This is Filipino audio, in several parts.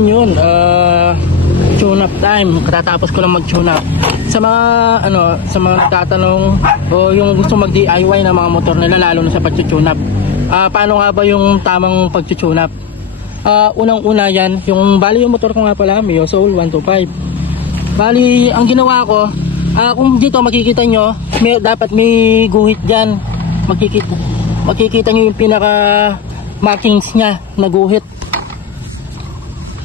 Yun. Tune up time. Katatapos ko lang mag tune up. Sa mga nagtatanong o yung gusto mag DIY ng mga motor nila, lalo na sa pag-tune up. Paano nga ba yung tamang pag-tune up? Unang-una yan, bali yung motor ko nga pala, Mio Soul 125. Bali, ang ginawa ko, kung dito makikita nyo, dapat may guhit dyan. Makikita nyo yung pinaka markings nya na guhit.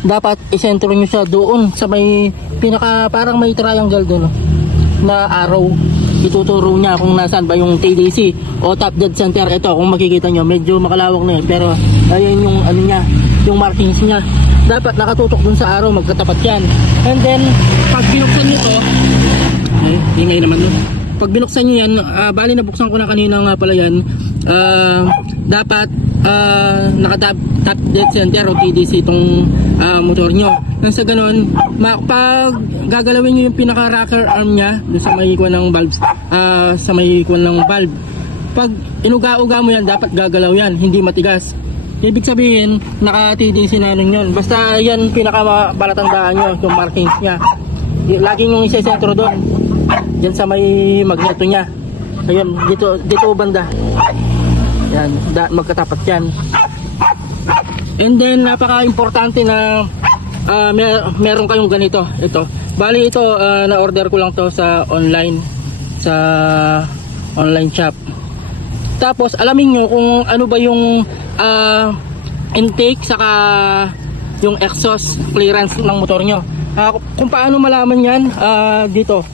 Dapat isentro nyo siya doon sa may pinaka, parang may triangle doon na arrow. Ituturo niya kung nasaan ba yung TDC o top dead center. Ito, kung makikita nyo, medyo makalawak na yun, pero ayun yung ano niya, yung markings niya. Dapat nakatutok dun sa arrow, magkatapat yan. And then pag binuksan nyo to, ingay naman nun. Pag binuksan nyo yan, bali nabuksan ko na kanina nga pala yan, dapat naka-top dead center o TDC itong motor nyo. Nang sa ganun, pag gagalawin nyo yung pinaka-rocker arm nya dun sa may ikuan ng valves, sa may ikuan ng valve, pag inuga-uga mo yan, dapat gagalaw yan, hindi matigas. Ibig sabihin, naka-TDC na nun yun. Basta yan pinaka-palatandaan nyo, yung markings nya. Laging yung isa-sentro doon, dyan sa may magneto nya. Ayun, dito banda. Yan, magkatapat yan. And then napaka-importante na meron kayong ganito. Ito. Bali ito, na-order ko lang to sa online shop. Tapos alamin nyo kung ano ba yung intake saka yung exhaust clearance ng motor nyo. Kung paano malaman yan, dito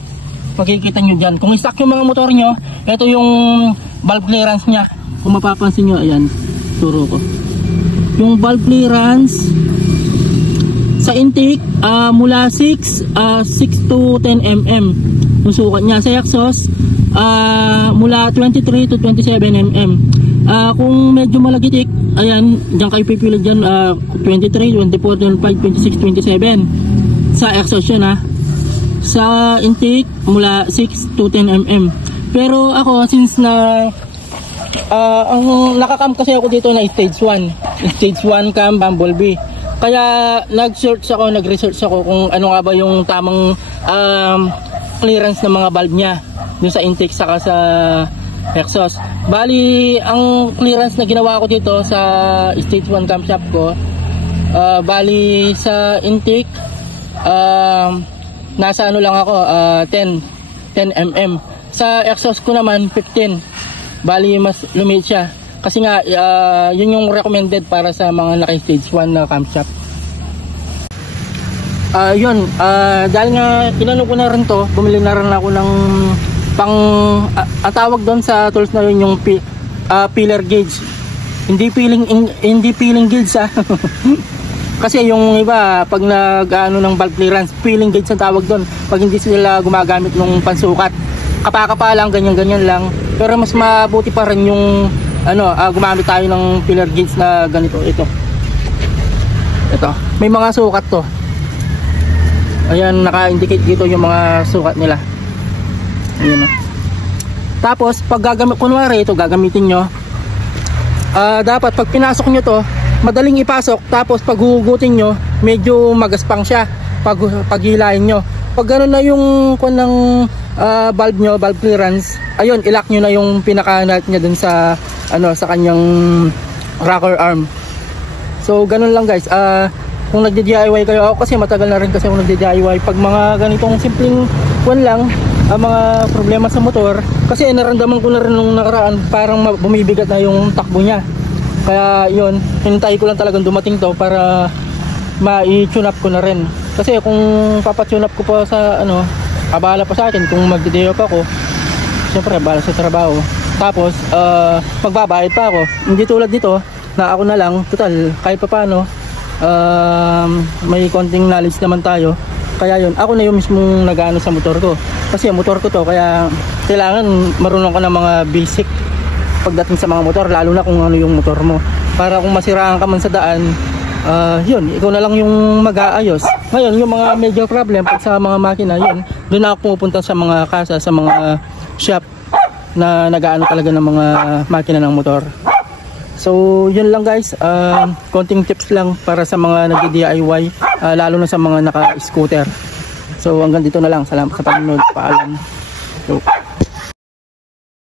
makikita nyo dyan. Kung stock yung mga motor nyo, ito yung valve clearance nya. Kung mapapansin nyo, ayan, turo ko. Yung valve clearance sa intake, mula 6 to 10 mm yung sukat nya. Sa exhaust, mula 23 to 27 mm. Kung medyo malagitik, ayan, dyan kayo pipili dyan, 23, 24, 25, 26, 27 sa exhaust yun, sa intake mula 6 to 10 mm. Pero ako, since na ang nakakam kasi ako dito na stage 1 cam Bumblebee, kaya nag-research ako kung ano nga ba yung tamang clearance ng mga valve nya dun sa intake saka sa exhaust. Bali, ang clearance na ginawa ko dito sa stage 1 cam shop ko, bali sa intake, nasa ano lang ako, 10 mm. Sa exhaust ko naman 15. Bali mas lumit siya kasi nga yun yung recommended para sa mga naka stage 1 na camshaft. Yun, dahil nga tinanong ko na rin to, bumili na rin ako ng ang tawag doon sa tools na yun yung pillar gauge. Hindi peeling gauge kasi yung iba pag nag-ano ng valve clearance, peeling gauge ang tawag doon pag hindi sila gumagamit ng pansukat. Kapa-kapa lang, ganyan lang. Pero mas mabuti pa rin yung gumamit tayo ng pillar gauge na ganito. Ito, may mga sukat to. Ayan, naka-indicate dito yung mga sukat nila. Ayan. Tapos pag kunwari ito gagamitin nyo, dapat pag pinasok nyo to, madaling ipasok. Tapos pag hugutin nyo, medyo magaspang siya pag hilahin nyo. Pag gano'n na yung valve nyo, valve clearance, ayun, ilock nyo na yung pinaka-nut nya dun sa sa kanyang rocker arm. So gano'n lang guys. Kung nagdi-DIY kayo, ako kasi matagal na rin kasi ako nagdi-DIY, pag mga ganitong simpleng lang, mga problema sa motor, kasi naramdaman ko na rin nung nakaraan, parang bumibigat na yung takbo nya. Kaya yun, hinintay ko lang talagang dumating to para ma-tune up ko na rin. Kasi kung papa-tune up ko pa sa abala pa sa akin kung magde-day off ako, syempre abala sa trabaho. Tapos magbabayad pa ako. Hindi tulad dito na ako na lang, total kahit pa paano may konting knowledge naman tayo. Kaya yun, ako na yung mismong nag-ano sa motor ko. Kasi motor ko to, kaya kailangan marunong ka ng mga basic pagdating sa mga motor, lalo na kung ano yung motor mo. Para kung masiraan ka man sa daan, yun, ikaw na lang yung mag-aayos. Ngayon, yung mga major problem pag sa mga makina, yun, doon ako pupunta sa mga kasa, sa mga shop na nag-aano talaga ng mga makina ng motor. So yun lang guys, konting tips lang para sa mga nagdi-DIY, lalo na sa mga naka-scooter. So hanggang dito na lang, salamat sa panonood, paalam. So